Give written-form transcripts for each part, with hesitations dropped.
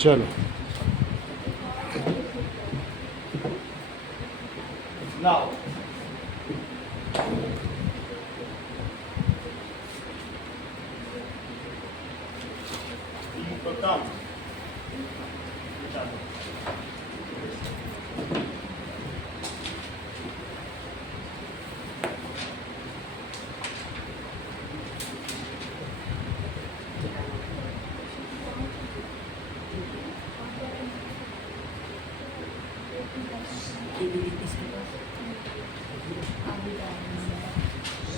चलो now come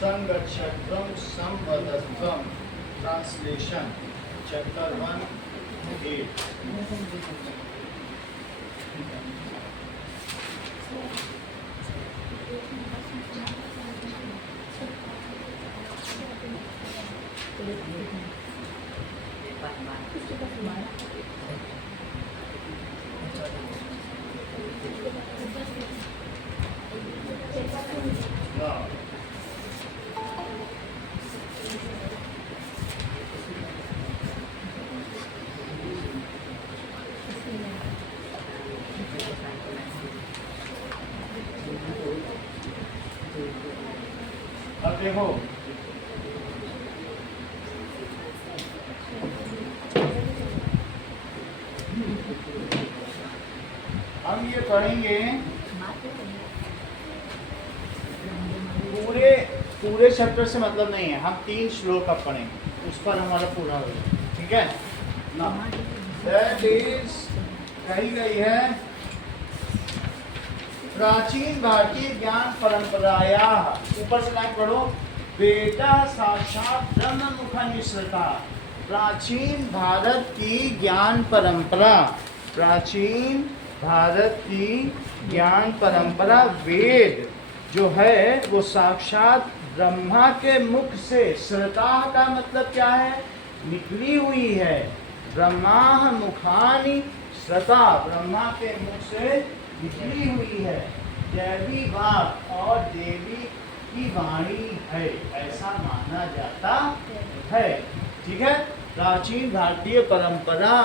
संगच्छत्रम संवदत्वम ट्रांसलेशन चैप्टर 1 Now, अब देखो हम ये पढ़ेंगे पूरे चैप्टर से मतलब नहीं है, हम 3 श्लोक अब पढ़ेंगे, उस पर हमारा पूरा हो जाए। ठीक है ना? दैट इज कही गई है प्राचीन भारतीय ज्ञान परंपराया, ऊपर से लाइन पढ़ो, वेदा साक्षात ब्रह्म मुख निश्रता। प्राचीन भारत की ज्ञान परंपरा, प्राचीन भारत की ज्ञान परंपरा वेद जो है वो साक्षात ब्रह्मा के मुख से, श्रता का मतलब क्या है? निकली हुई है। ब्रह्मा मुखानि श्रता, ब्रह्मा के मुख से निकली हुई है। दैवी वाक और देवी की वाणी है, ऐसा माना जाता है। ठीक है? प्राचीन भारतीय परंपरा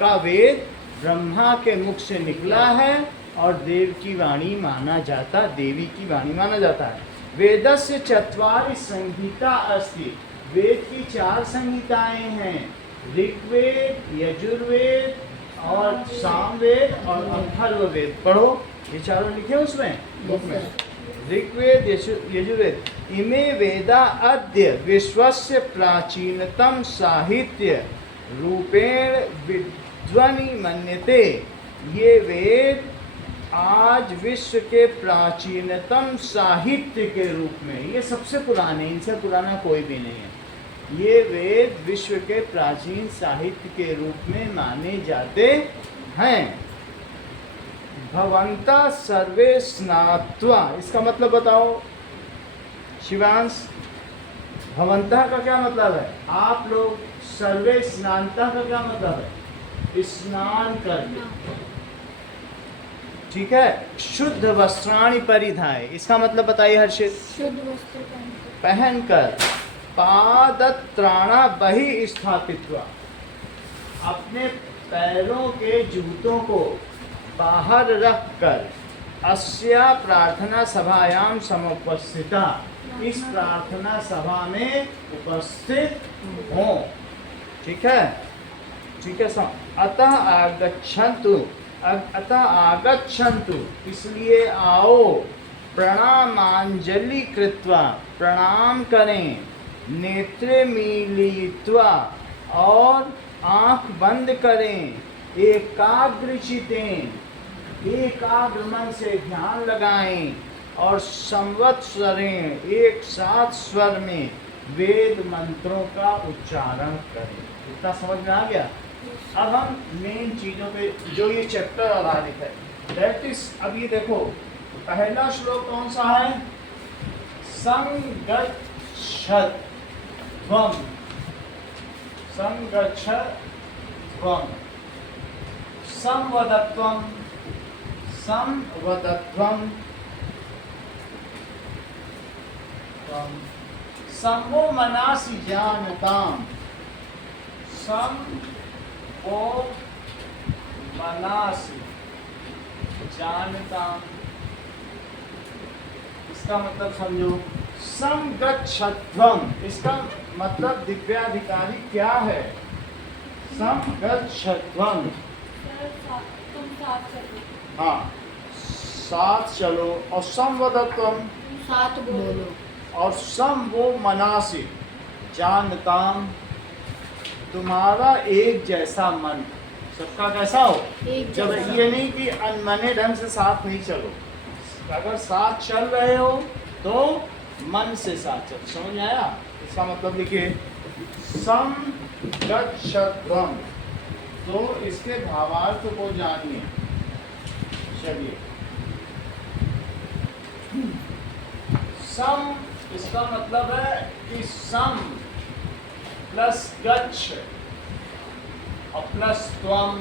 का वेद ब्रह्मा के मुख से निकला है और देव की वाणी माना जाता, देवी की वाणी माना जाता है। वेदस्य चत्वारि संहिता अस्ति, वेद की 4 संहिताएं हैं, ऋग्वेद, यजुर्वेद और सामवेद और अथर्ववेद। पढ़ो, ये चारों लिखे उसमें बुक में, ऋग्वेद, यजुर्वेद। इमे वेदा अद्य विश्वस्य प्राचीनतम साहित्य रूपेण विद्वनि मन्यते। ये वेद आज विश्व के प्राचीनतम साहित्य के रूप में, ये सबसे पुराने, इनसे पुराना कोई भी नहीं है। ये वेद विश्व के प्राचीन साहित्य के रूप में माने जाते हैं। भवंता सर्वे स्नात्वा, इसका मतलब बताओ शिवांश। भवंता का क्या मतलब है? आप लोग। सर्वे स्नानता का क्या मतलब है? स्नान करके। ठीक है? शुद्ध वस्त्राणि परिधाय, इसका मतलब बताइए हर्षित। शुद्ध वस्त्र पहनकर। पादत्राणा बहि स्थापित्वा, अपने पैरों के जूतों को बाहर रखकर। अस्या प्रार्थना सभायाम समुपस्थिता, इस प्रार्थना सभा में उपस्थित हो। ठीक है? ठीक है। अतः आगच्छन्तु, अतः आगच्छन्तु, इसलिए आओ। प्रणामांजलि कृत्वा, प्रणाम करें। नेत्रे मीलित्वा, और आंख बंद करें। एकाग्रचितेन, एकाग्र मन से ध्यान लगाएं। और संवत्सरें, एक साथ स्वर में वेद मंत्रों का उच्चारण करें। इतना समझ में आ गया? अब हम मेन चीजों पे, जो ये चैप्टर आधारित है, दैट इज, अब ये देखो पहला श्लोक कौन सा है? संगच्छध्वम्, संगच्छध्वम्, संवदत्वम्, संवदत्वम्, सम्मो मनासि जानताम्, सम ओ मनासी जानता। इसका मतलब समझो, समगच्छध्वम, इसका मतलब दिव्याधिकारी क्या है? समगच्छध्वम, तुम साथ चलो। हाँ साथ चलो। और संवदत्वम, साथ बोलो। और सम वो मनासी जानताम, तुम्हारा एक जैसा मन, सबका कैसा हो? एक जब जैसा। ये नहीं कि अनमने ढंग से साथ नहीं चलो, अगर साथ चल रहे हो तो मन से साथ चलो। समझ में आया? इसका मतलब लिखिए सम गच्छध्वम। तो इसके भावार्थ को जानिए। चलिए, सम इसका मतलब है कि सम प्लस गच्छ और प्लस त्वम,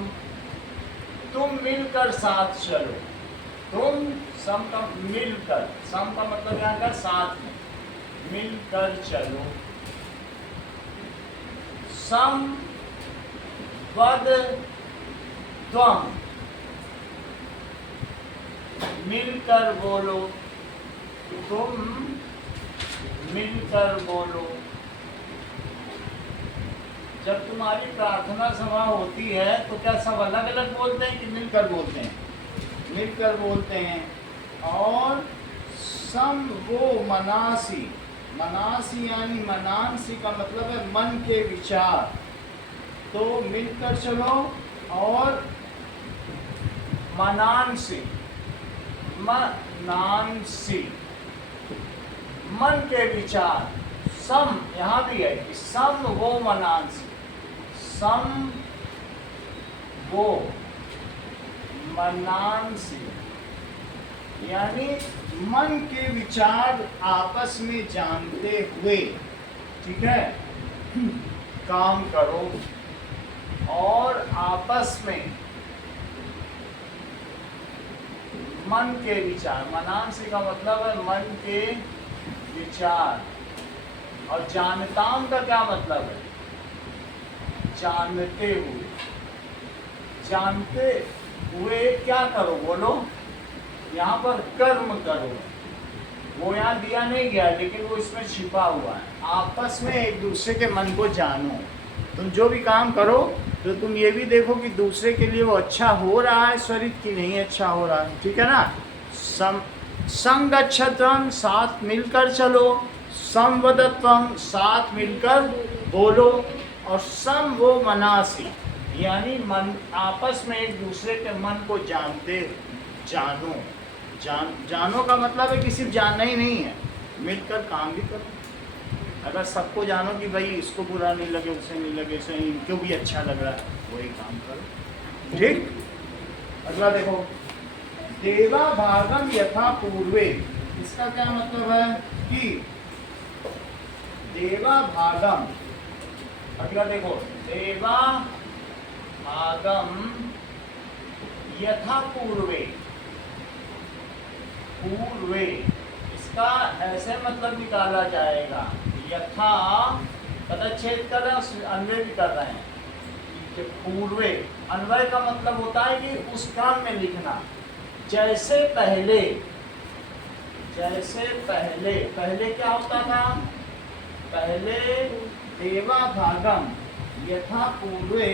तुम मिलकर साथ चलो। तुम सम का मिलकर, सम का मतलब यहाँ का साथ में, मिलकर चलो। सम वद त्वम, मिलकर बोलो। तुम मिलकर बोलो। जब तुम्हारी प्रार्थना सभा होती है तो क्या सब अलग अलग बोलते हैं कि मिलकर बोलते हैं? मिलकर बोलते हैं। और सम वो मनासी, मनासी यानी मनांसी का मतलब है मन के विचार। तो मिलकर चलो। और मनांसी, मनांसी मन के विचार। सम यहाँ भी है कि सम वो मनांसी, सम वो मनांसी, यानी मन के विचार आपस में जानते हुए, ठीक है, काम करो। और आपस में मन के विचार, मनांसी का मतलब है मन के विचार। और जानताम का क्या मतलब है? जानते हुए। जानते हुए क्या करो? बोलो। यहाँ पर कर्म करो। वो यहाँ दिया नहीं गया लेकिन वो इसमें छिपा हुआ है। आपस में एक दूसरे के मन को जानो। तुम जो भी काम करो तो तुम ये भी देखो कि दूसरे के लिए वो अच्छा हो रहा है स्वरित की नहीं अच्छा हो रहा है, ठीक है ना? संगच्छध्वम, साथ मिलकर चलो। संवदत्वम, साथ मिलकर बोलो। और सम वो मनासी, यानी मन, आपस में एक दूसरे के मन को जानते जानो। जानो का मतलब है कि सिर्फ जानना ही नहीं है, मिलकर काम भी करो। अगर सबको जानो कि भाई इसको बुरा नहीं लगे, उसे नहीं लगे, उसे इनको भी अच्छा लग रहा है, वही काम करो। ठीक, अगला देखो, देवा भागम यथा पूर्वे। इसका क्या मतलब है कि देवा भागम, अगला देखो, देवा भागम यथा पूर्वे। पूर्वे इसका ऐसे मतलब निकाला जाएगा, यथा पदच्छेद कर रहे हैं, अन्वय भी कर रहे हैं कि पूर्वे। अन्वय का मतलब होता है कि उस क्रम में लिखना, जैसे पहले। जैसे पहले, पहले क्या होता था? पहले देवा भागम यथा पूर्वे,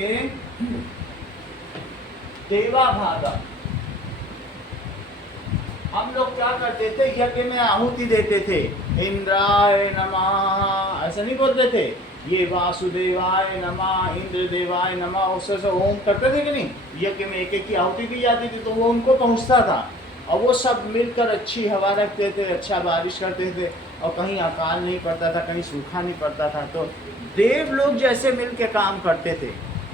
देवा भागम। हम लोग क्या करते थे? यज्ञ में आहुति देते थे, इंद्राय नमः, ऐसा नहीं बोलते थे? ये वासुदेवाय नमः, इंद्र देवाय नमः, उससे ओम करते थे कि नहीं? यज्ञ में एक एक की आहुति दी जाती थी तो वो उनको पहुंचता था। और वो सब मिलकर अच्छी हवा रखते थे, अच्छा बारिश करते थे, और कहीं अकाल नहीं पड़ता था, कहीं सूखा नहीं पड़ता था। तो देव लोग जैसे मिल के काम करते थे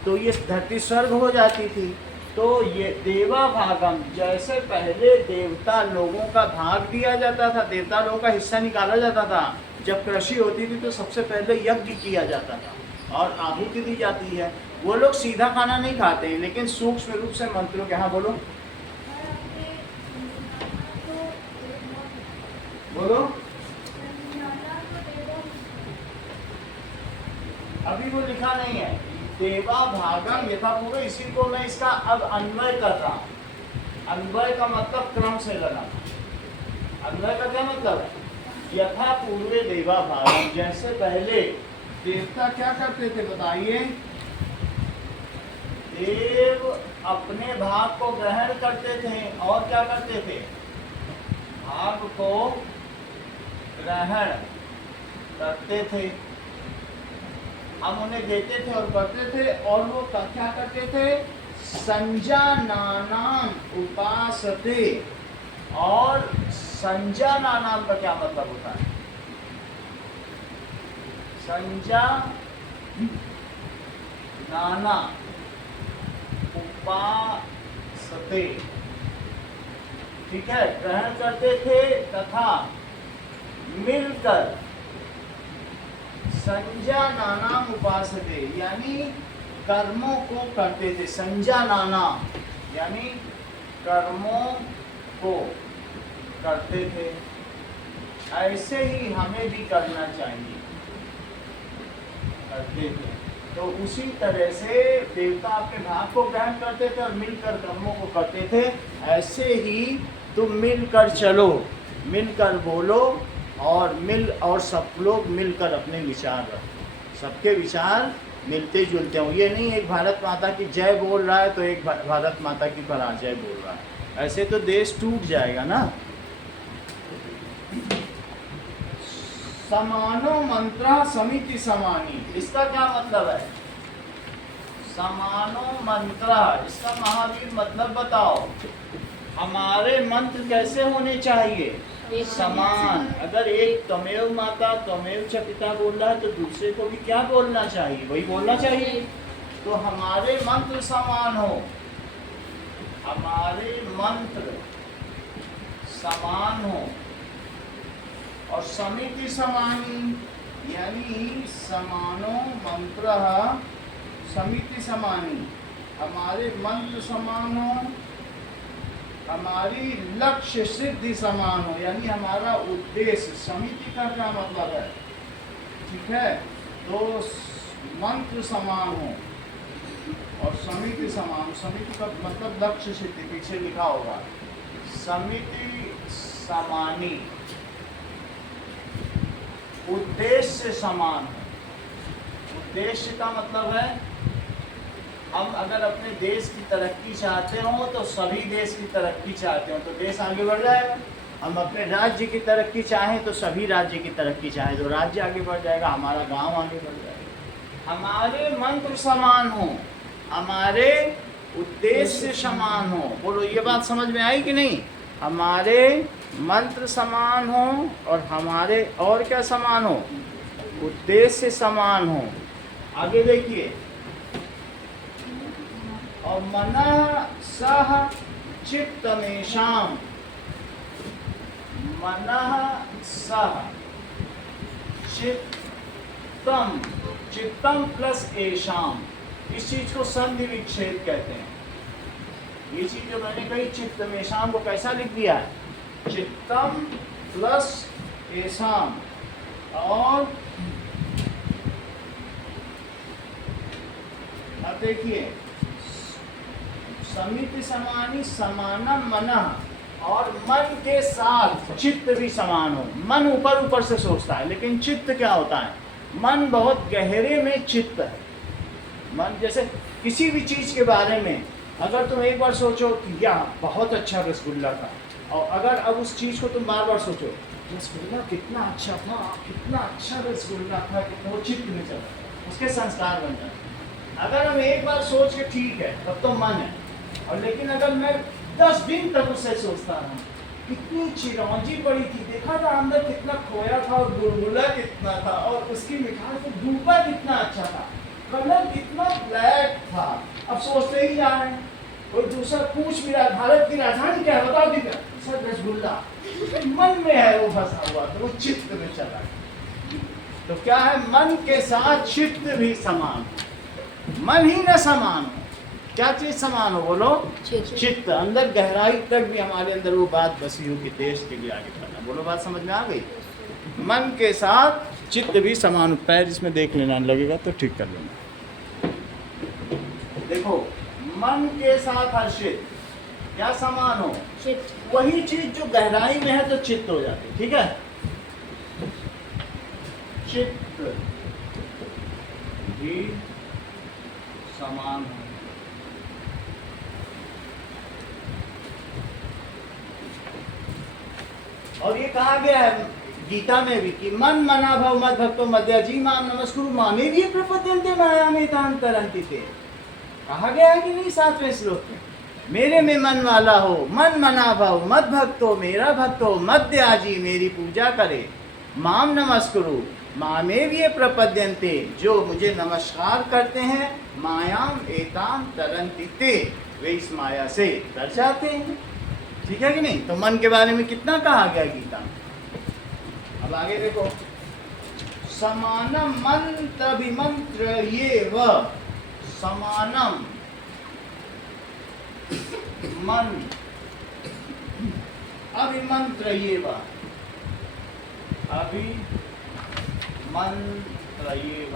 तो ये धरती स्वर्ग हो जाती थी। तो ये देवा भागम, जैसे पहले देवता लोगों का भाग दिया जाता था, देवता लोगों का हिस्सा निकाला जाता था। जब कृषि होती थी तो सबसे पहले यज्ञ किया जाता था और आहुति दी जाती है। वो लोग सीधा खाना नहीं खाते हैं लेकिन सूक्ष्म रूप से मंत्रों के, हाँ बोलो बोलो। अभी वो लिखा नहीं है, देवा भागम यथा पूर्व, इसी को मैं इसका अब अन्वय कर रहा हूँ। अन्वय का मतलब क्रम से लगाना। अन्वय का क्या मतलब है? यथा पूर्वे देवा भागम, जैसे पहले देवता क्या करते थे बताइए? देव अपने भाग को ग्रहण करते थे और क्या करते थे? भाग को ग्रहण करते थे, हम उन्हें देते थे और करते थे, और वो क्या करते थे? संजानानाम उपासते। और संजानानाम का क्या मतलब होता है? संजानाना उपासते, ठीक है, ग्रहण करते थे तथा मिलकर संजानानाम उपासते, यानी कर्मों को करते थे। संजानाना यानी कर्मों को करते थे। ऐसे ही हमें भी करना चाहिए, करते थे। तो उसी तरह से देवता अपने भाग को ग्रहण करते थे और मिलकर कर्मों को करते थे। ऐसे ही तुम मिलकर चलो, मिलकर बोलो और सब लोग मिलकर अपने विचार रखो। सबके विचार मिलते जुलते हों। ये नहीं एक भारत माता की जय बोल रहा है तो एक भारत माता की पराजय बोल रहा है, ऐसे तो देश टूट जाएगा ना। समानो मंत्र समिति समानी, इसका क्या मतलब है? समानो मंत्र, इसका महावीर मतलब बताओ। हमारे मंत्र कैसे होने चाहिए? समान। अगर एक त्वमेव माता त्वमेव च पिता बोल रहा है तो दूसरे को भी क्या बोलना चाहिए? वही बोलना चाहिए। तो हमारे मंत्र समान हो, हमारे मंत्र समान हो, और समिति समानी यानी समानो मंत्र समिति समानी, हमारे मंत्र समान हो, हमारी लक्ष्य सिद्धि समान हो, यानी हमारा उद्देश्य। समिति का क्या मतलब है? ठीक है, तो मंत्र समान हो और समिति समान। समिति का मतलब लक्ष्य सिद्धि, पीछे लिखा होगा समिति समानी, उद्देश्य समान हो। उद्देश्य का मतलब है हम अगर अपने देश की तरक्की चाहते हो तो सभी देश की तरक्की चाहते हो तो देश आगे बढ़ जाएगा। हम अपने राज्य की तरक्की चाहें तो सभी राज्य की तरक्की चाहें तो राज्य आगे बढ़ जाएगा, हमारा गांव आगे बढ़ जाएगा। हमारे मंत्र समान हो, हमारे उद्देश्य समान हो। बोलो ये बात समझ में आई कि नहीं? हमारे मंत्र समान हो और हमारे और क्या समान हो? उद्देश्य समान हो। आगे देखिए, और मनः सह चित्तमेषाम, मनः सह चित्तम, चित्तम प्लस एषाम, इस चीज को संधि विच्छेद कहते हैं। ये चीज जो मैंने कही चित्तमेषाम को कैसा लिख दिया है? चित्तम प्लस एषाम। और अब देखिए, समिति समानी समानम मनः, और मन के साथ चित्त भी समान हो। मन ऊपर ऊपर से सोचता है लेकिन चित्त क्या होता है? मन बहुत गहरे में चित्त है। मन जैसे किसी भी चीज के बारे में अगर तुम एक बार सोचो कि यह बहुत अच्छा रसगुल्ला था, और अगर अब उस चीज को तुम बार बार सोचो रसगुल्ला कितना अच्छा था, कितना अच्छा रसगुल्ला था, कितना, वो चित्त में चला, उसके संस्कार बन जाते। अगर हम एक बार सोच के ठीक है तब तो मन है, और लेकिन अगर मैं 10 दिन तक उससे सोचता रहा, कितनी चिरौंजी पड़ी थी, देखा था अंदर कितना खोया था और गुलगुला कितना था, और उसकी मिठास, धूपा कितना अच्छा था, कलर कितना ब्लैक था, अब सोचते ही जा रहे हैं। कोई दूसरा पूछ भी रहा भारत की राजधानी क्या है बताओ दीजिए, सर रसगुल्ला, मन में है वो फंसा हुआ, तो वो चित्त में चला। तो क्या है? मन के साथ चित्त भी समान, मन ही न समान हो। क्या चीज समान हो? बोलो चित्त। अंदर गहराई तक भी हमारे अंदर वो बात बसी हो कि देश के लिए आगे बढ़ना। बोलो बात समझ में आ गई? मन के साथ चित्त भी समान। पैर इसमें देख लेना लगेगा तो ठीक कर लेना। देखो, मन के साथ हर्षित क्या समान हो, चित्त। वही चीज जो गहराई में है तो चित्त हो जाती है। ठीक है, चित्त भी समान है। और ये कहा गया है गीता में भी कि मन मना भव मद भक्तो मद्याजी माम नमस्कुरु मामे भी प्रपद्यन्ते माया में तां तरन्ति ते। कहा गया है कि नहीं 7वें श्लोक में, मेरे में मन वाला हो, मन मना भव मद भक्तो, मेरा भक्त हो, मद्याजी मेरी पूजा करे, माम नमस्कुरु मामे भी प्रपद्यन्ते, जो मुझे नमस्कार करते हैं, मायाम एताम तरन्ति ते, वे इस माया से डर जाते हैं। ठीक है कि नहीं? तो मन के बारे में कितना कहा गया गीता में। अब आगे देखो, समानम मंत्र अभिमंत्र ये व, समानम मन अभिमंत्र ये व, अभिमंत्र ये व।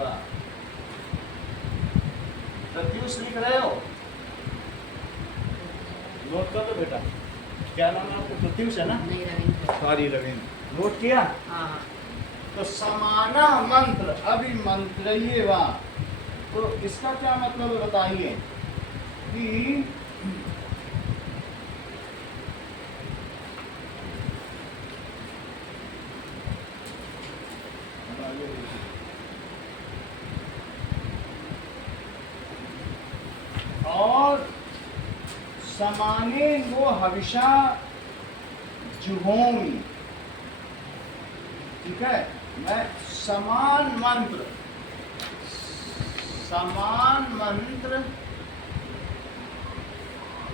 प्रत्युष लिख रहे हो? नोट कर लो बेटा। क्या नाम है आपको? प्रत्युष है ना? नहीं, रविंद्र। सॉरी रविंद्र। नोट किया? हाँ। तो समाना मंत्र अभिमंत्र ये वा, तो इसका क्या मतलब है बताइए कि और समाने वो हविषा जुहोमी। ठीक है, मैं समान मंत्र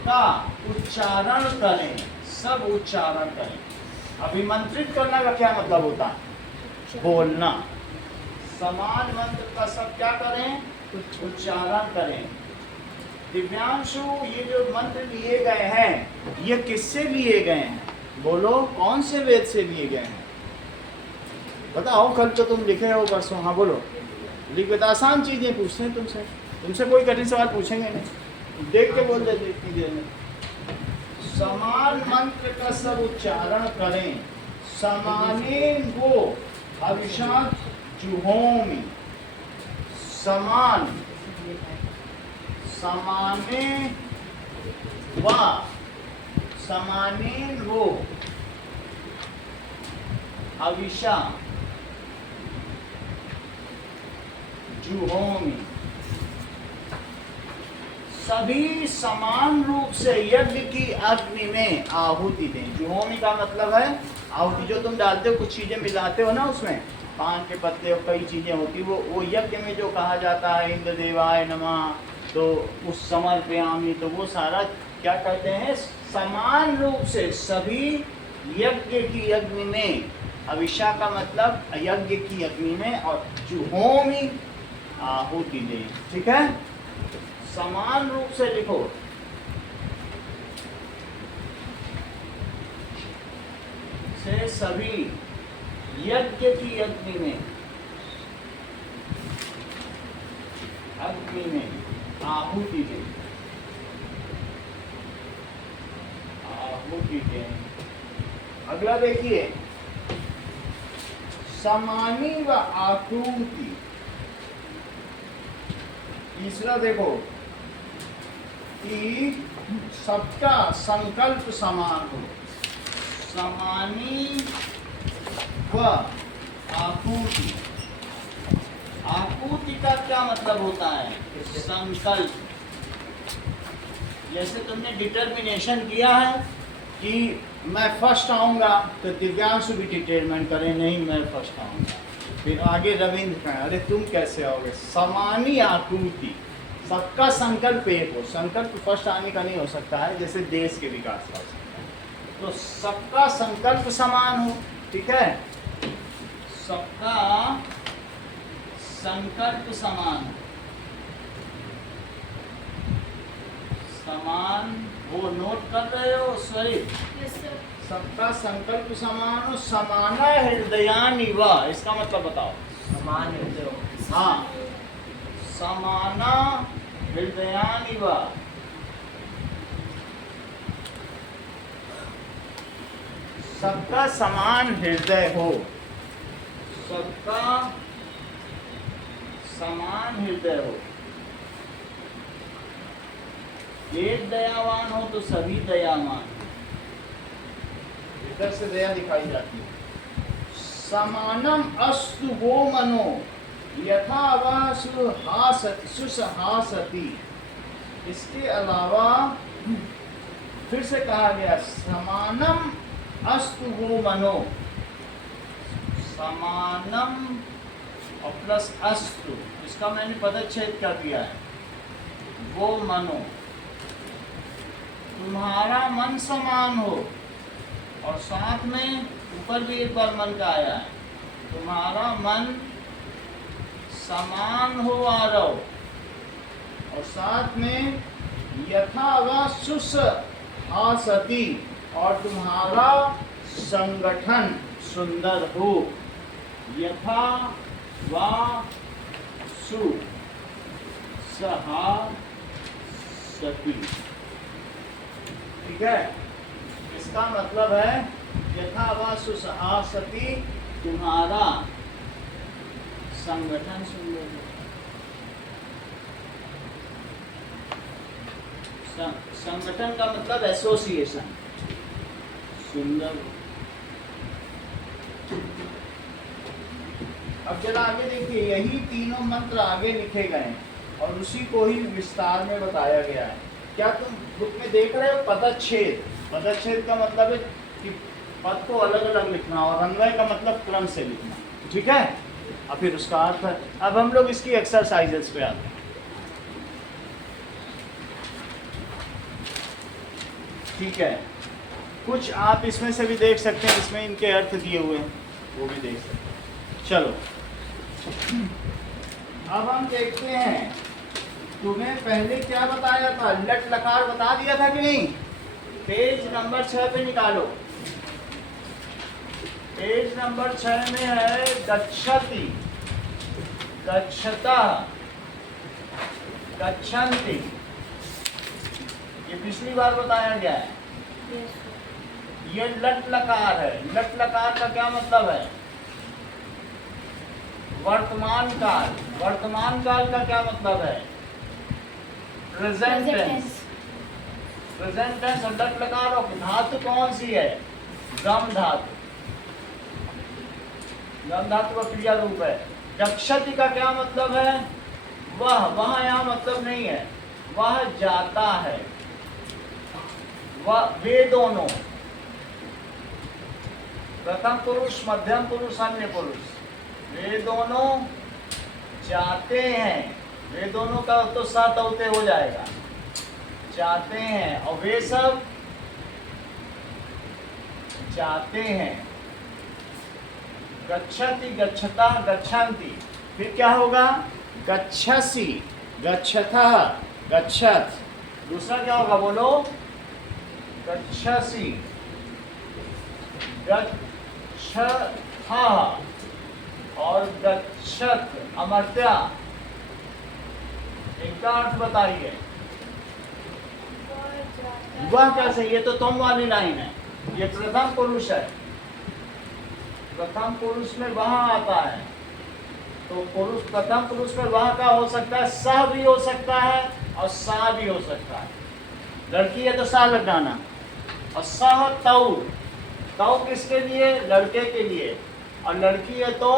का उच्चारण करें, सब उच्चारण करें। अभिमंत्रित करना का क्या मतलब होता है? बोलना। समान मंत्र का सब क्या करें? उच्चारण करें। दिव्यांशु, ये जो मंत्र लिए गए हैं ये किससे लिए गए हैं? बोलो, कौन से वेद से लिए गए हैं? बताओ, कल तो तुम लिखे हो, परसों। हाँ बोलो। लिख बेटा, आसान चीजें पूछते हैं तुमसे कोई कठिन सवाल पूछेंगे नहीं, देख के बोल देते इतनी देर में। समान मंत्र का सब उच्चारण करें, समाने वो हविषा जुहोमी। समान, समाने वा, समाने वो हविषा जुहोमी। सभी समान रूप से यज्ञ की अग्नि में आहुति दें। जुहोमी का मतलब है आहुति। जो तुम डालते हो, कुछ चीजें मिलाते हो ना उसमें, पान के पत्ते और कई चीजें होती, वो यज्ञ में जो कहा जाता है इंद्र देवाय नमः, तो उस समर्पयामि, तो वो सारा क्या कहते हैं? समान रूप से सभी यज्ञ की अग्नि में। हविषा का मतलब यज्ञ की अग्नि में, और जुहोमी आहुति दे। ठीक है, समान रूप से लिखो। से सभी यज्ञ की अग्नि में, अग्नि में आहुति दे, आहुति दे। अगला देखिए, समानी व आकृति। तीसरा देखो कि सबका संकल्प समान हो। समानी व आकृति। आकृति का क्या मतलब होता है? संकल्प। जैसे तुमने डिटर्मिनेशन किया है कि मैं फर्स्ट आऊंगा, तो दिव्यांशु भी डिटरमाइन करें, नहीं मैं फर्स्ट आऊंगा। फिर आगे रविंद्र कहें, अरे तुम कैसे आओगे? समानी आकृति, सबका संकल्प एक हो। संकल्प फर्स्ट आने का नहीं हो सकता है, जैसे देश के विकास का हो सकता है। तो सबका संकल्प समान हो। ठीक है, सबका संकल्प समान, समान वो नोट कर रहे हो स्वरित? Yes sir. सबका संकल्प समान हो। समाना हृदयानि व, इसका मतलब बताओ। समान हृदय। हाँ, समाना हृदयानिव, सबका समान हृदय हो, सबका समान हृदय हो। एक दयावान हो तो सभी दयावान, इधर से दया दिखाई जाती है। समानम अस्तु वो मनो यथा वा सुसहासति। इसके अलावा फिर से कहा गया समानम अस्तु वो मनो, समानम और प्लस अस्तु, इसका मैंने पदच्छेद कर दिया है। वो मनो, तुम्हारा मन समान हो, और साथ में ऊपर भी एक बार मन का आया है, तुम्हारा मन समान हो आरव, और साथ में यथा वा सुसहासति, और तुम्हारा संगठन सुंदर हो। यथा वा सु सहासति, ठीक है। इसका मतलब है यथा वा सुसहासति, तुम्हारा संगठन सुंदर हो। संगठन का मतलब एसोसिएशन सुंदर। अब जरा आगे देखिए, यही तीनों मंत्र आगे लिखे गए हैं और उसी को ही विस्तार में बताया गया है। क्या तुम बुक में देख रहे हो? पदच्छेद, पदच्छेद का मतलब है कि पद को अलग अलग लिखना, और अन्वय का मतलब क्रम से लिखना, ठीक है। और फिर उसका अर्थ है। अब हम लोग इसकी एक्सरसाइजेस पे आते हैं। ठीक है, कुछ आप इसमें से भी देख सकते हैं, इसमें इनके अर्थ दिए हुए हैं, वो भी देख सकते हैं। चलो अब हम देखते हैं, तुम्हें पहले क्या बताया था? लट लकार बता दिया था कि नहीं? पेज नंबर 6 पे निकालो। पेज नंबर 6 में है गच्छति, गच्छता, गच्छन्ति। ये पिछली बार बताया गया है। ये लट लकार है। लट लकार का क्या मतलब है? वर्तमान काल। वर्तमान काल का क्या मतलब है? Present tense. प्रेजेंट टेंस और लट लकार, और धातु कौन सी है? गम धातु। गम धातु का क्रिया रूप है। गच्छति का क्या मतलब है? वह यहाँ मतलब नहीं है, वह जाता है। वह, वे दोनों, प्रथम पुरुष, मध्यम पुरुष, अन्य पुरुष, वे दोनों जाते हैं। वे दोनों का तो साथ होते हो जाएगा, जाते हैं, और वे सब जाते हैं। गच्छति, गच्छता, गच्छन्ति। फिर क्या होगा? गच्छसि, गच्छतः, गच्छत। दूसरा क्या होगा? बोलो। गच्छसि, गच्छतः, और गच्छत, अमर्त्या। इनका अर्थ बताइए। वह कैसे? ये तो तुम वाली लाइन है, ये प्रथम पुरुष है। प्रथम पुरुष में वह आता है, तो पुरुष, प्रथम पुरुष में वह का हो सकता है, सह भी हो सकता है और सा भी हो सकता है। लड़की है तो सा लगाना, और सह तौ। तौ किसके लिए? लड़के के लिए। और लड़की है तो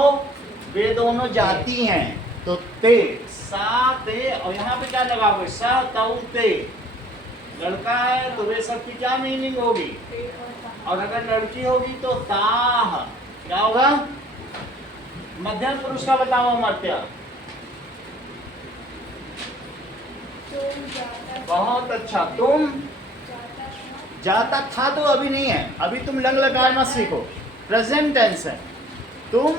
वे दोनों जाती हैं, तो ते, सा ते, और यहाँ पे क्या लगाओगे? स तौ ते। लड़का है तो वे सब की क्या मीनिंग होगी? और अगर लड़की होगी तो ताह। क्या होगा? मध्यम पुरुष का बताओ अमर्त्य। बहुत अच्छा। तुम जाता था तो अभी नहीं है, अभी तुम लंग लकार मत सीखो, प्रेजेंट टेंस है। तुम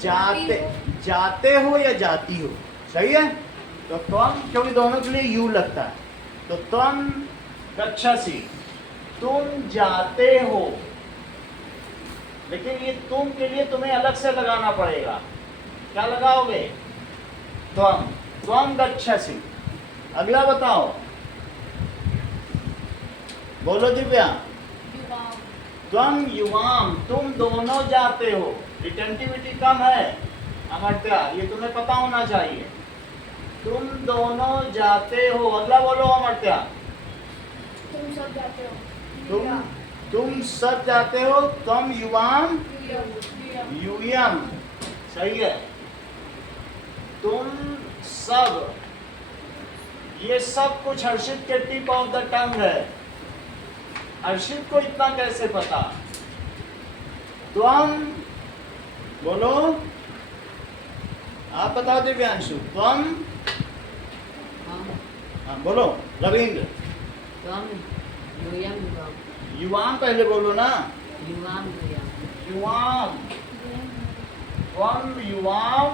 जाते हो या जाती हो, सही है। तो तुम, क्योंकि दोनों के लिए यू लगता है, तो तुम गच्छसि, तुम जाते हो। लेकिन ये तुम के लिए तुम्हें अलग से लगाना पड़ेगा। क्या लगाओगे? त्वम, त्वम गच्छसि। अगला बताओ, बोलो दिव्या। युवाम, त्वम युवाम, तुम दोनों जाते हो। रिटेंटिविटी कम है अमर्त्या, ये तुम्हें पता होना चाहिए। तुम दोनों जाते हो। अगला बोलो अमर्त्या। तुम सब जाते हो। तुम सब जाते हो। त्वम युवाम युयम, यूयम, सही है। तुम सब, ये सब कुछ हर्षित के टिप ऑफ द टंग है। हर्षित को इतना कैसे पता? त्वम, बोलो, आप बताओ दिव्यांशु। त्वम, हाँ बोलो रविंद्र। त्वम यूयम युवाम, युवाम पहले बोलो ना। युवाम यूयम, युवाम, त्वम युवाम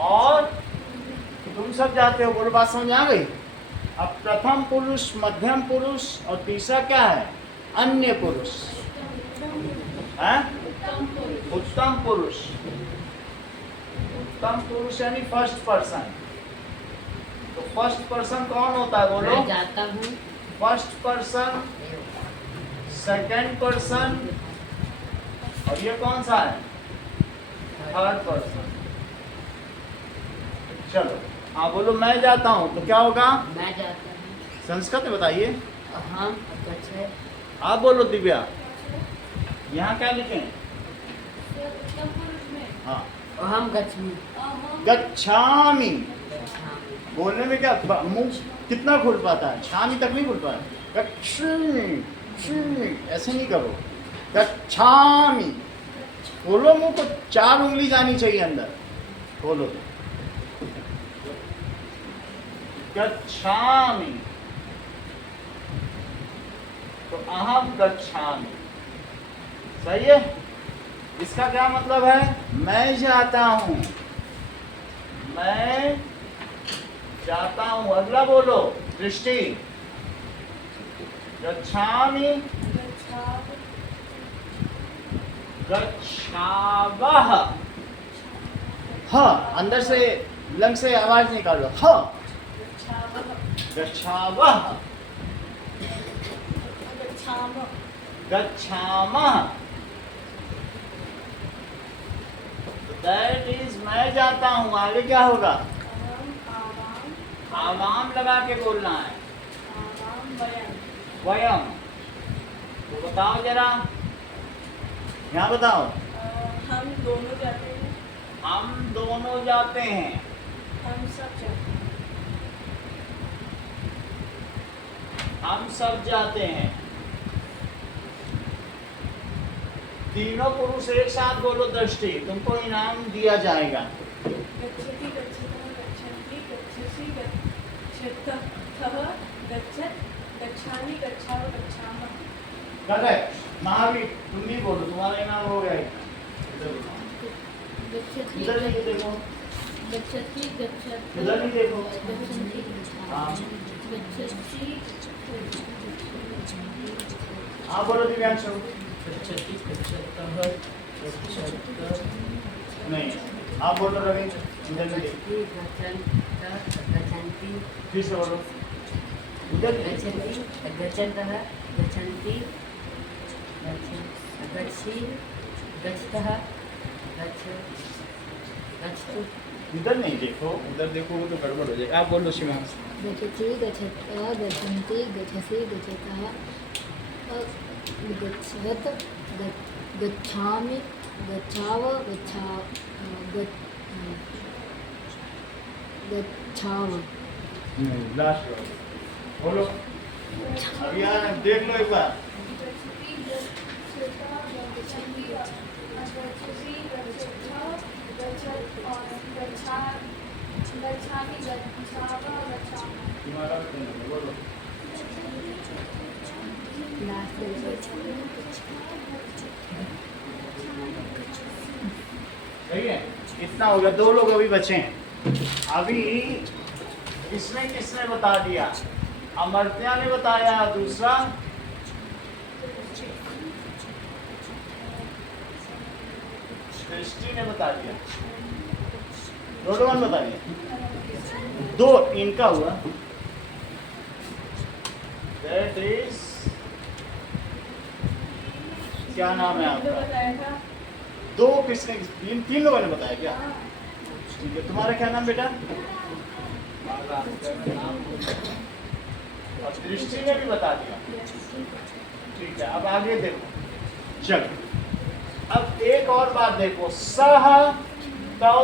और तुम सब जाते हो। बोलो, बात समझ आ गई? अब प्रथम पुरुष, मध्यम पुरुष और तीसरा क्या है? अन्य पुरुष है। उत्तम पुरुष, उत्तम पुरुष यानी फर्स्ट पर्सन। तो फर्स्ट पर्सन कौन होता है? बोलो। मैं जाता हूँ। फर्स्ट पर्सन, सेकंड पर्सन और ये कौन सा है? Third person. चलो हाँ बोलो, मैं जाता हूँ। तो क्या होगा? मैं जाता हूँ। संस्कृत में बताइए। अहम गच्छ, आप बोलो दिव्या। यहाँ क्या लिखे? उत्तम पुरुष में हाँ, अहम गच्छामि, अहम, गच्छामि। गच्छामि, बोलने में क्या मुंह कितना खुल पाता है? छामी तक नहीं खुल पाता। गच्छामि, छामी, ऐसे नहीं करो। गच्छामि बोलो, मुंह को 4 उंगली जानी चाहिए अंदर। बोलो गच्छामि। तो अहम गच्छामि, सही है। इसका क्या मतलब है? मैं जाता हूं, मैं जाता हूं। अगला बोलो दृष्टि। गच्छामि, गच्छाव, गच्छावः। ह, अंदर से लंग से आवाज निकालो। ह, गच्छावः, गच्छावः, गच्छामः, गच्छामः। दैट इज मैं जाता हूं। आगे क्या होगा? अहम, आवाम, आवाम लगा के बोलना है। आवाम, वयम, वयम। तो बताओ जरा, यहाँ बताओ। हम दोनों जाते हैं। हम दोनों जाते हैं। हम सब जाते हैं। हम सब जाते हैं। तीनों पुरुष एक साथ बोलो दृष्टि, तुमको इनाम दिया जाएगा। गच्छति, गच्छतः, गच्छन्ति, गच्छसि, गच्छतः, गच्छत, गच्छामि, गच्छाव, गच्छामः। करेक्ट। महावीर तुम भी बोलो, तुम्हारा इनाम हो गया। गच्छति इधर नहीं देखो, गच्छति गच्छति इधर नहीं देखो। गच्छन्ति हाँ, गच्छति आप बोलो दिव्यांशु। गच्छति गच्छतः, गच्छतः, नहीं, आप बोलो रविंद्र। इधर नहीं देखो, गच्छति गच्छन्तः, गच्छन्ति, फिर से बोलो। इधर नहीं। गच्छति गच्छन्तः, गच्छन्ति, गच्छि, गच्छतः, गच्छतु, इधर नहीं देखो, उधर देखोगे तो गड़बड़ हो जाएगा। आप बोलो शिवांश। गच्छति गच्छतः गच्छन्ति गच्छसि गच्छतः गच्छत गच्छामि गच्छाव गच्छाव लास्ट बोलो। अब यहाँ देख लो एक बार। गच्छति, गच्छतः, गच्छन्ति, गच्छसि, गच्छतः, गच्छत और गच्छामि, गच्छावः, गच्छामः। तुम्हारा बोलो। सही है। इतना हो गया। 2 लोग अभी बचे हैं। अभी इसने किसने बता दिया? अमर्त्या ने बताया। दूसरा दृष्टि ने बता दिया। दोनों ने बता दिया। दो इनका हुआ, दैट इज, क्या नाम है जो आपका? बताया था दो किसने, तीन लोगों ने बताया क्या? ठीक है, तुम्हारा क्या नाम बेटा? और दृष्टि ने भी बता दिया। ठीक है, अब आगे देखो, चलो अब एक और बात देखो, सह तौ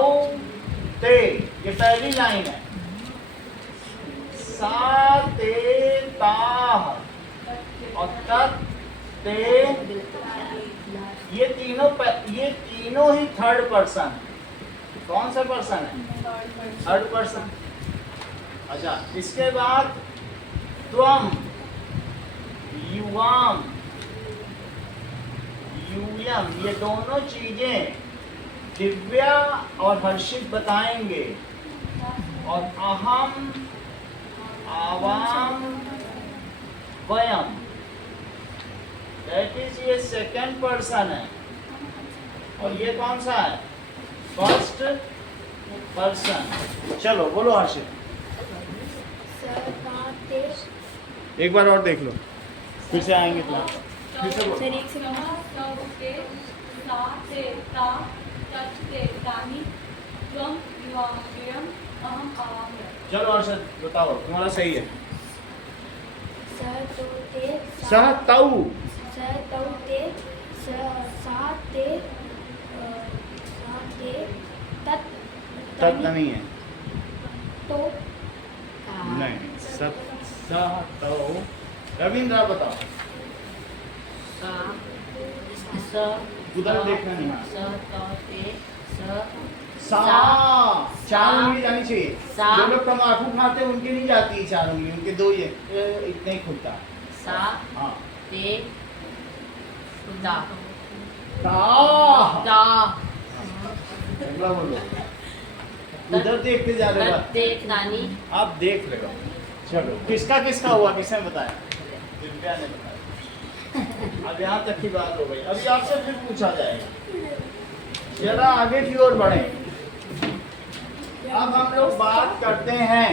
ते, ये पहली लाइन है, सा ते ताह और तत् ते, ये तीनों ही थर्ड पर्सन। कौन सा पर्सन है? Third person. अच्छा, इसके बाद त्वम, युवाम, यूयम, ये दोनों चीजें दिव्या और हर्षित बताएंगे। और अहम, आवाम, वयम, दैट इज, ये सेकंड पर्सन है। और ये कौन सा है? First person. चलो बोलो हर्षित, एक बार और देख लो, फिर से आएंगे तो फिर से बोलो। सर एक सेकंड। सब के सा ते ता तत् ते तानि त्वं युवाम युयम अहम आवाम। चलो हर्षित बताओ, तुम्हारा सही है। सह तो ते सह तौ, सह तौ ते सा ते तत् तब नहीं है, तो नहीं, सब सह तौ। रविंद्र बताओ, सा स उधर देखना नहीं है। स त ते स सा, चार उंगली जानी चाहिए। सा। जो लोग तम्बाकू खाते हैं उनकी नहीं जाती है चार उंगली, उनके दो ही है, इतने ही खुलता है। सा हाँ, ते ता ता, ता अगला बोलो, उधर देखते जा रहे हो तत् ते तानि आप देख रहे हो। चलो किसका किसका हुआ, किसने बताया? दिव्या ने बताया। अब यहाँ तक की बात हो गई, अभी आपसे फिर पूछा जाएगा। जरा आगे की ओर बढ़े। अब हम लोग बात करते हैं,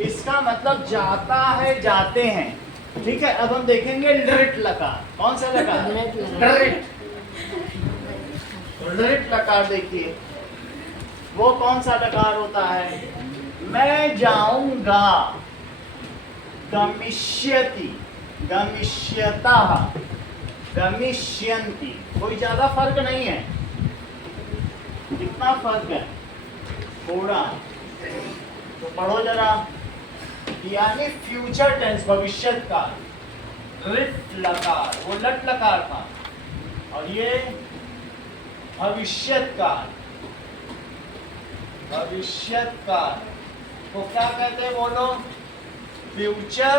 इसका मतलब जाता है, जाते हैं। ठीक है, अब हम देखेंगे लृट लकार। कौन सा लकार? लृट लकार। लृट। लृट लकार देखिए, वो कौन सा लकार होता है? मैं जाऊंगा, गमिष्यति, गमिष्यतः, गमिष्यन्ति। कोई ज्यादा फर्क नहीं है। कितना फर्क है? थोड़ा। तो पढ़ो जरा, यानी फ्यूचर टेंस, भविष्य काल। लृट लकार, वो लट लकार था, और ये भविष्यत काल। भविष्यत काल को क्या कहते हैं बोलो? Future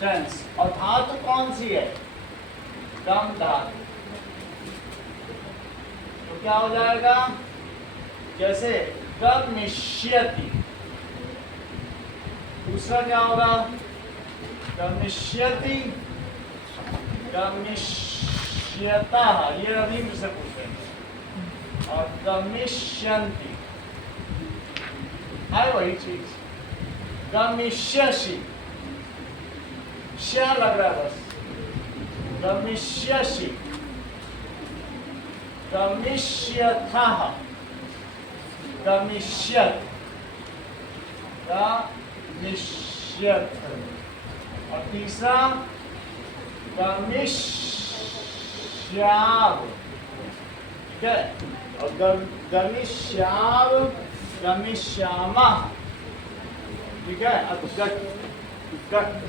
tense. और धातु कौन सी है? गम धातु। तो क्या हो जाएगा? जैसे गमिष्यति। दूसरा क्या होगा? गमिष्यति, गमिष्यतः, ये रविंद्र से पूछेंगे। और गमिष्यन्ति है वही चीज। गमिष्यसि, श्या लग रहा है बस। गमिष्यसि, गमिष्यथः, गमिष्यत्, गमिष्यत्। और तीसरा गमिष्याव, ठीक है। और गमिष्याव, गमिष्यामः, ठीक है। अब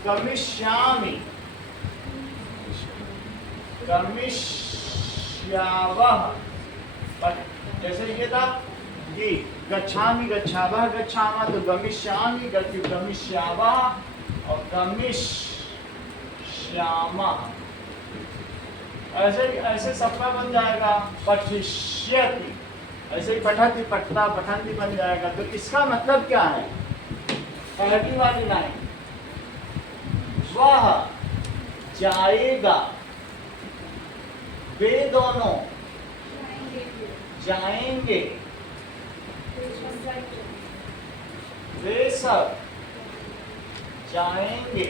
गमिष्यामि, गमिष्यावः। जैसे ये था कि गच्छामि, गच्छावः, गच्छामः, तो गमिष्यामि, गमिष्यावः और गमिष्यामः। ऐसे ऐसे सबका बन जाएगा। पठिष्यति, ऐसे ही पठति, पठता, पठन्ति बन जाएगा। तो इसका मतलब क्या है? पहली वाली लाइन, वह जाएगा, वे दोनों जाएंगे। वे सब जाएंगे।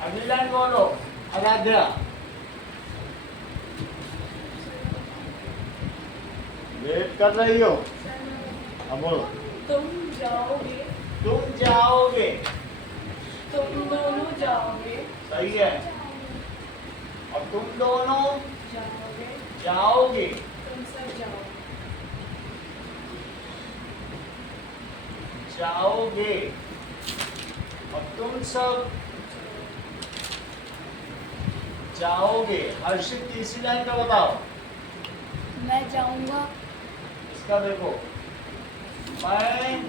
अगली लाइन बोलो, आराध्या। वेट कर रही हो, अब बोलो। तुम जाओगे, तुम जाओगे, तुम दोनों जाओगे, सही है। और तुम दोनों जाओगे, जाओगे, तुम सब जाओगे, जाओगे। और तुम सब जाओगे। हर्षित तीसरी लाइन का बताओ। मैं जाऊंगा, इसका देखो, मैं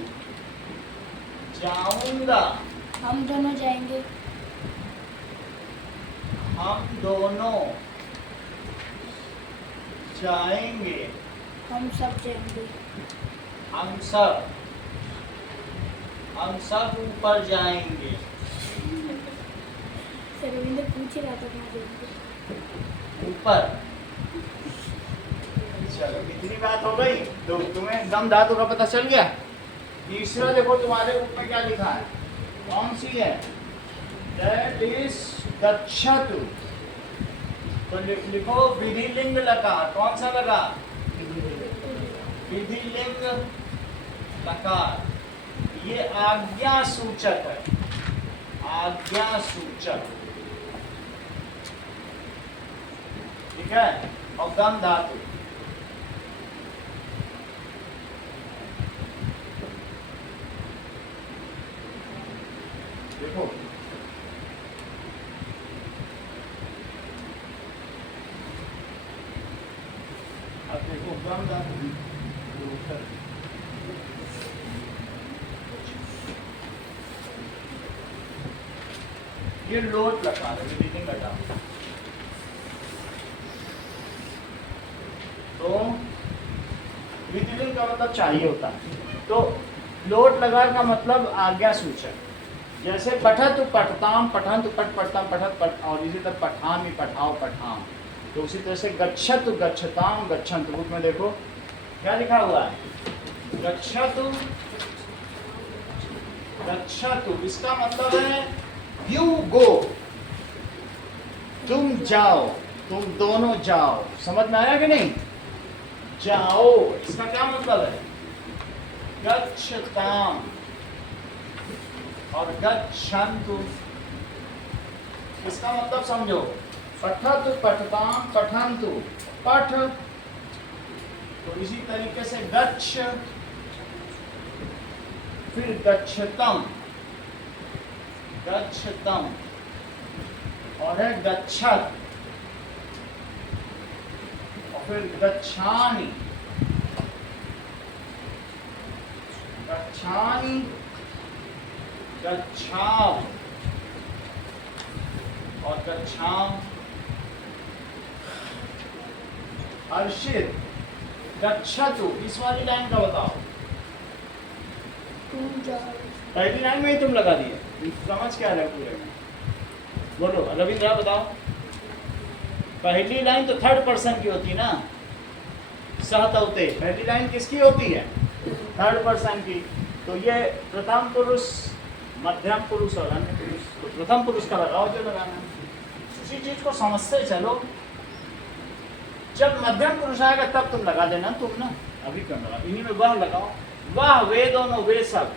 जाऊंगा, हम दोनों जाएंगे, हम दोनों जाएंगे, हम सब जाएंगे, हम सब ऊपर जाएंगे। सर रविंद्र पूछ ही रहा था कहाँ जाएंगे। ऊपर। चलो इतनी बात हो गई तो तुम्हें एकदम धातु का पता चल गया। तीसरा देखो तुम्हारे बुक में क्या लिखा है, कौन सी है? दैट इज गच्छतु। तो लिखो विधिलिंग लकार। कौन सा लगा? विधिलिंग लकार। ये आज्ञा सूचक है, आज्ञा सूचक। ठीक है। और गम धातु। देखो अब देखो गम धातु ये लोट लकार है, रीडिंग लगा। तो विधिलिंग का मतलब चाहिए होता है। तो लोट लकार का मतलब आज्ञा सूचक। जैसे पठत पठताम, पठंत पठ पठताम, पठत पठ, और इसी तरह पठामी पठाओ पठाम। तो उसी तरह से गच्छत गच्छताम गच्छन्त। बुक में देखो क्या लिखा हुआ है, गच्छतु गच्छतु। इसका मतलब है यू गो, तुम जाओ, तुम दोनों जाओ। समझ में आया कि नहीं? जाओ इसका क्या मतलब है? गच्छताम और गच्छन्तु। इसका मतलब समझो, पठतु पठताम पठन्तु, पठ। तो इसी तरीके से गच्छ, फिर गच्छतम, गच्छतम, और है गच्छत, और फिर गच्छानि, गच्छानि, गच्छाव और गच्छाम। हर्षित गच्छतु, इस वाली लाइन का बताओ। तुम जाओ, पहली लाइन में ही तुम लगा दिए, समझ क्या रहे पूरे में? बोलो रविंद्र बताओ। पहली लाइन तो थर्ड पर्सन की होती है ना, सहतौते। पहली लाइन किसकी होती है? थर्ड पर्सन की। तो ये प्रथम पुरुष, मध्यम पुरुष और अन्य पुरुष। तो प्रथम पुरुष का लगाओ जो लगाना है। उसी चीज को समझते चलो। जब मध्यम पुरुष आएगा तब तुम लगा देना, तुम ना अभी क्यों लगा? इन्हीं में वह लगाओ। वह वे दोनों वे सब।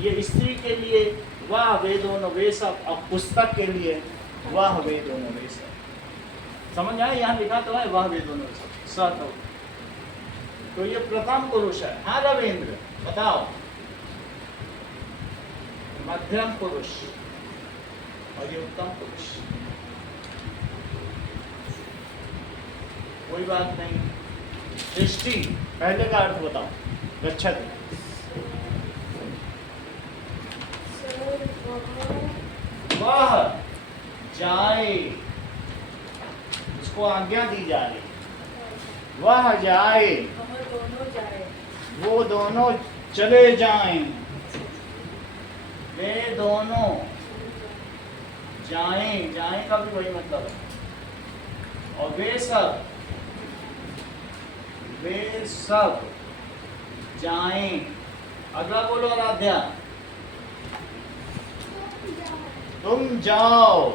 ये स्त्री के लिए वह वे दोनों वे सब, और पुस्तक के लिए वह वे दोनों वे सब। समझ आए? यहाँ लिखा तो है वह वे दोनों वे सब, स। तो ये प्रथम पुरुष है। हाँ रविंद्र बताओ। मध्यम पुरुष और ये उत्तम पुरुष। कोई बात नहीं। दृष्टि पहले का अर्थ बताओ। गच्छत वह जाए, उसको आज्ञा दी जा रही। वह जाए, वह दोनों जाए, वो दोनों चले जाएं, वे दोनों जाएं। जाएं का भी वही मतलब है। और वे सब जाएं। अगला बोलो आराध्या। तुम जाओ।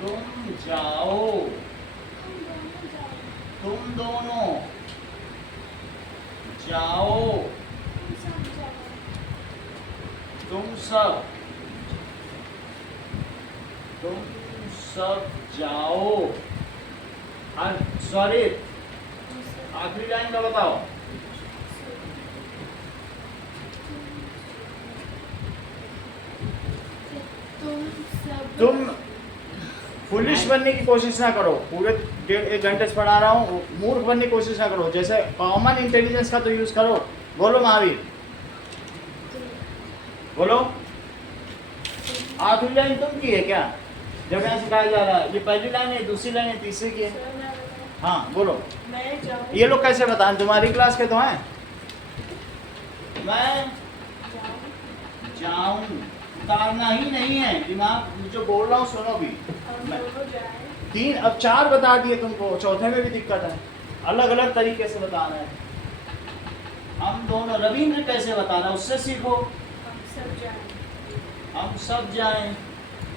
तुम जाओ। तुम दोनों जाओ। तुम सब जाओ। सॉरी, आखिरी लाइन का बताओ। तुम फुलिश बनने की कोशिश ना करो। पूरे 1.5 घंटे से पढ़ा रहा हूँ, मूर्ख बनने की कोशिश ना करो। जैसे कॉमन इंटेलिजेंस का तो यूज करो। बोलो महावीर, बोलो। आखिरी लाइन तुम की है क्या? जब यहाँ सिखाया जा रहा है, ये पहली लाइन है, दूसरी लाइन है, तीसरी की है। हाँ बोलो। ये लोग कैसे बताएं? तुम्हारी क्लास के तो हैं। मैं जाऊं, उतारना ही नहीं है दिमाग, जो बोल रहा हूँ सुनो भी। 3 अब 4 बता दिए तुमको, चौथे में भी दिक्कत है। अलग अलग तरीके से बताना है। हम दोनों, रविंद्र कैसे बताना, उससे सीखो। हम सब जाएं,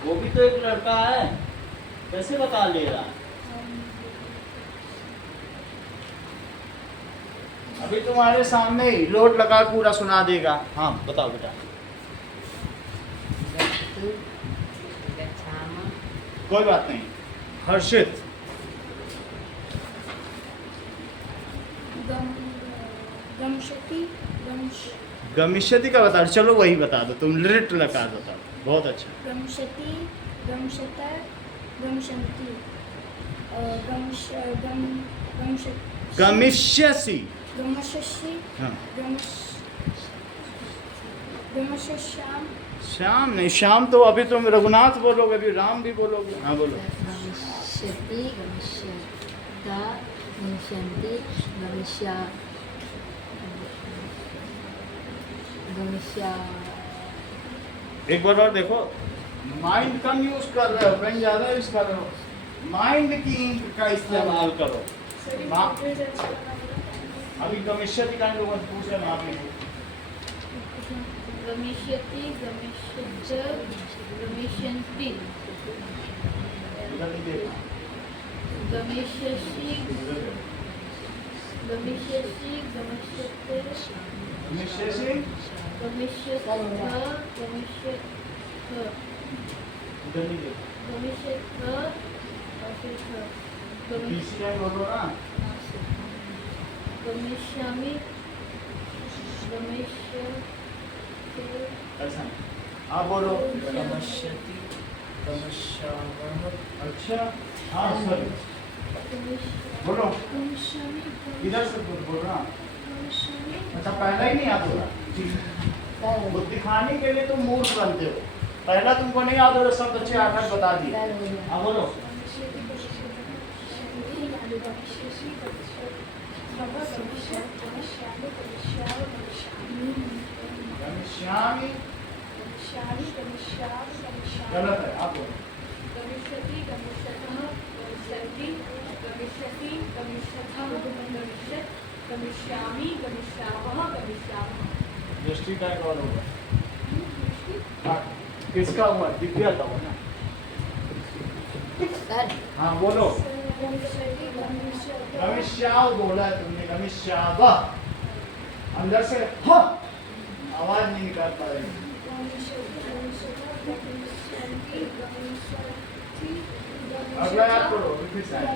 वो भी तो एक लड़का है, कैसे बता ले रहा। अभी तुम्हारे सामने ही लोट लगा पूरा सुना देगा। हाँ बताओ बेटा। गच्छामः। कोई बात नहीं। हर्षित। गमिष्यति का बता। चलो वही बता दो, तुम लिट लगा दो तब। बहुत अच्छा। गमशति, गमशत, गमशन्ति, गमिष्यसि। गमशसि, हाँ। गमशश्याम। श्याम नहीं, श्याम तो अभी तुम रघुनाथ बोलोगे, अभी राम भी बोलोगे। हाँ बोलो। गमिष्यति, गमिष्यता, गमिष्यन्ति, गमिष्या। एक बार और देखो, माइंड कम यूज कर रहे हो, पेन ज्यादा यूज कर रहे हो। माइंड की इंक का इस्तेमाल करो। अभी गमिष्यति का लोगों से पूछे ना आपने। गमिष्यति, गमिष्यच, गमिष्यन्ति, इधर नहीं देखना। गमिष्यसि, गमिष्यसि, गमिष्यते, गमिष्यसि, गमिष्यथ, गमिष्यथ, इधर नहीं देखना। गमिष्यथ, गमिष्यथ, तीसरी लाइन बोलो ना। गमिष्यामि, गमिष्यते, ऐसा नहीं, आप बोलो। गमिष्यति, गमिष्यामः। अच्छा, हाँ सर बोलो। इधर से बोलो ना। अच्छा पहला ही नहीं याद हो रहा। वो दिखाने के लिए तुम मूर्ख बनते हो। पहला तुमको नहीं याद हो रहा, सब बच्चे 8 बता दिए। हाँ बोलो। गमिष्यामि, गलत है, आप बोलो। गमिष्यति, गमिष्यतः, गमिष्यन्ति, गमिष्यसि, गमिष्यथः, गमिष्यत्, गमिष्यामि, गमिष्यावः, गमिष्यामः। दृष्टि का एक और होगा। हाँ, किसका हुआ? दिव्या का हुआ ना। हाँ बोलो। गमिष्याव बोला है तुमने, गमिष्याव। अंदर से ह आवाज नहीं निकाल पा रही। अगला याद करो, रिपीट लाइन।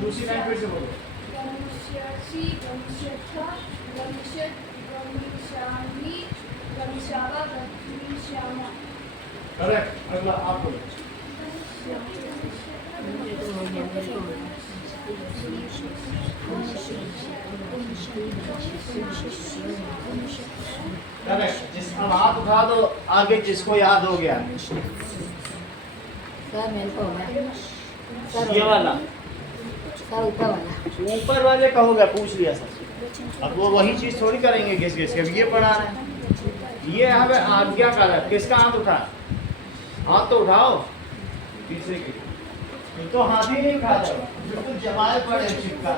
दूसरी लाइन फिर से बोलो। गमिष्यसि, गमिष्यथ, गमिष्यत्, गमिष्यामि, गमिष्यावः, गमिष्यामः। करेक्ट। अगला आप बोलो। करेक्ट। जिस अब हाथ उठा दो आगे, जिसको याद हो गया। सर मेरे को ये वाला सर ऊपर वाला। ऊपर वाले का हो गया, पूछ लिया सर। अब वो वही चीज थोड़ी करेंगे घिस घिस के। अब ये पढ़ा रहे हैं, ये हमें आज्ञा कर रहा है। किसका हाथ उठा? हाथ तो उठाओ। तीसरे के तो हाथ ही नहीं उठा रहे, बिल्कुल जमाए पड़े चिपका।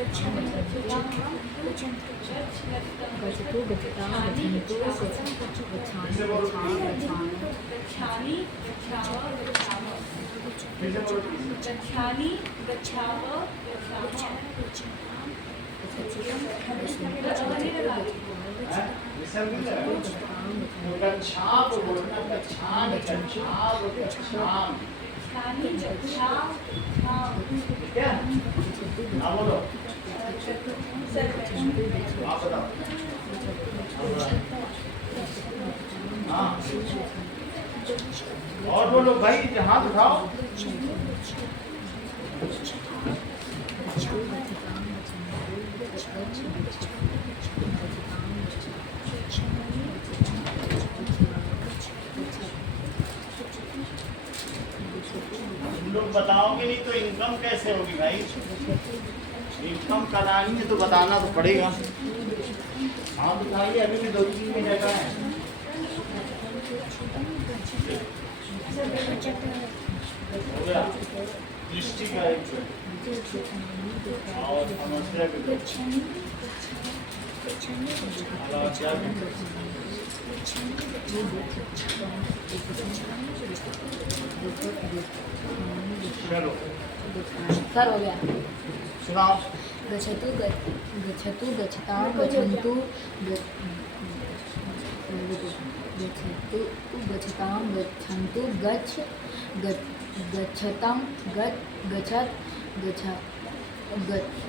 गच्छतु गच्छतां गच्छन्तु गच्छामि गच्छामि गच्छामि गच्छाव गच्छाम फिर से बोलो। गच्छामि गच्छाव गच्छाम गच्छाव बोलना, गच्छाम गच्छाव गच्छाम, गच्छामि गच्छाव गच्छाम ठीक है? हाँ बोलो, आप बताओ। हाँ और बोलो भाई, हाथ उठाओ। तुम लोग बताओगे नहीं तो इनकम कैसे होगी भाई? इनकम करानी है तो बताना तो पड़ेगा। हाँ बताइए, अभी भी 2-3 में जगह है। हो गया दृष्टि का एक और समस्या भी चलो सर हो गया। सुनाओ। गच्छतु गच्छतु गच्छतां गच्छन्तु गच्छतु गच्छतां गच्छन्तु गच्छतां गच्छत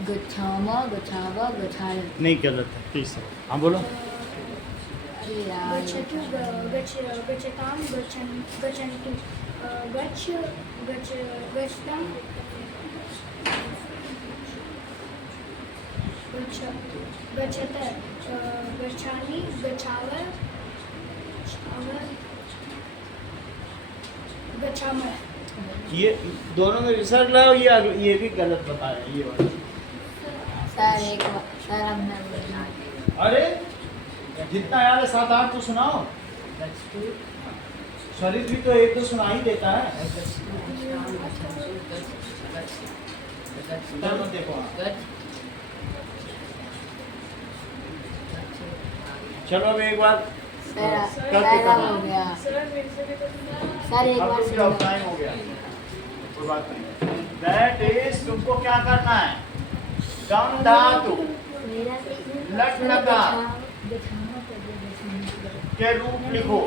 गच्छाम गच्छाव गच्छाय। नहीं गलत है, प्लीज। हाँ बोलो। अरे यार गच्छतु गच्छतां गच्छन्तु गच्छतां गच्छत गच्छामि गच्छाव गच्छाम। ये दोनों में रिसर्च लाओ, ये भी गलत बता रहे हैं ये वाला। सर एक सर हमने बोला अरे जितना याद है 7-8 तो सुनाओ। शरीर भी तो एक तो सुना ही देता है। इधर मत देखो। चलो अब एक बार सर करके सर करना। हो गया। सर मेरे से भी करना। सर एक अब बार तो सुनो। टाइम हो गया, कोई बात नहीं। दैट इज, तुमको क्या करना है? गम धातु लट लकार के रूप लिखो।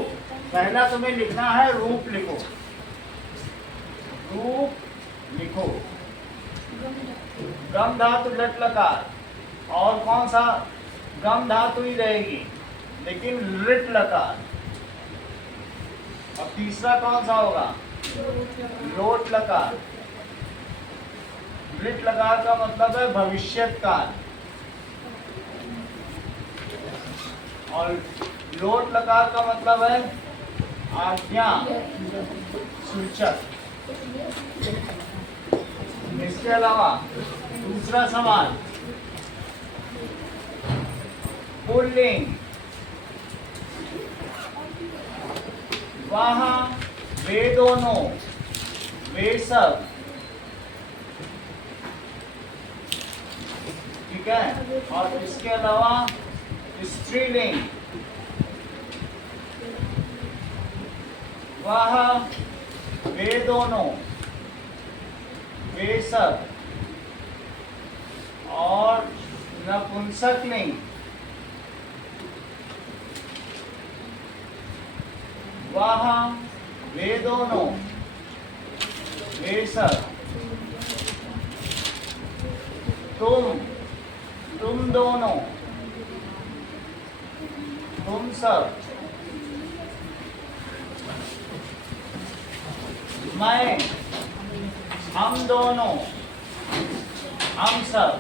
पहला तुम्हें लिखना है रूप लिखो, रूप लिखो। गम धातु लट लकार, और कौन सा? गम धातु ही रहेगी लेकिन लिट लकार। अब तीसरा कौन सा होगा? लोट लकार। लिट लकार का मतलब है भविष्यत काल, और लोट लकार का मतलब है आज्ञा सूचक। इसके अलावा दूसरा सवाल, पुल्लिंग। वहाँ वे दोनों, वे सब, ठीक है। और इसके अलावा स्त्रीलिंग। वह वे दोनों, वे सब, और नपुंसकलिंग। वह वे दोनों, वे सब, तुम दोनों, तुम सब, मैं, हम दोनों, हम सब।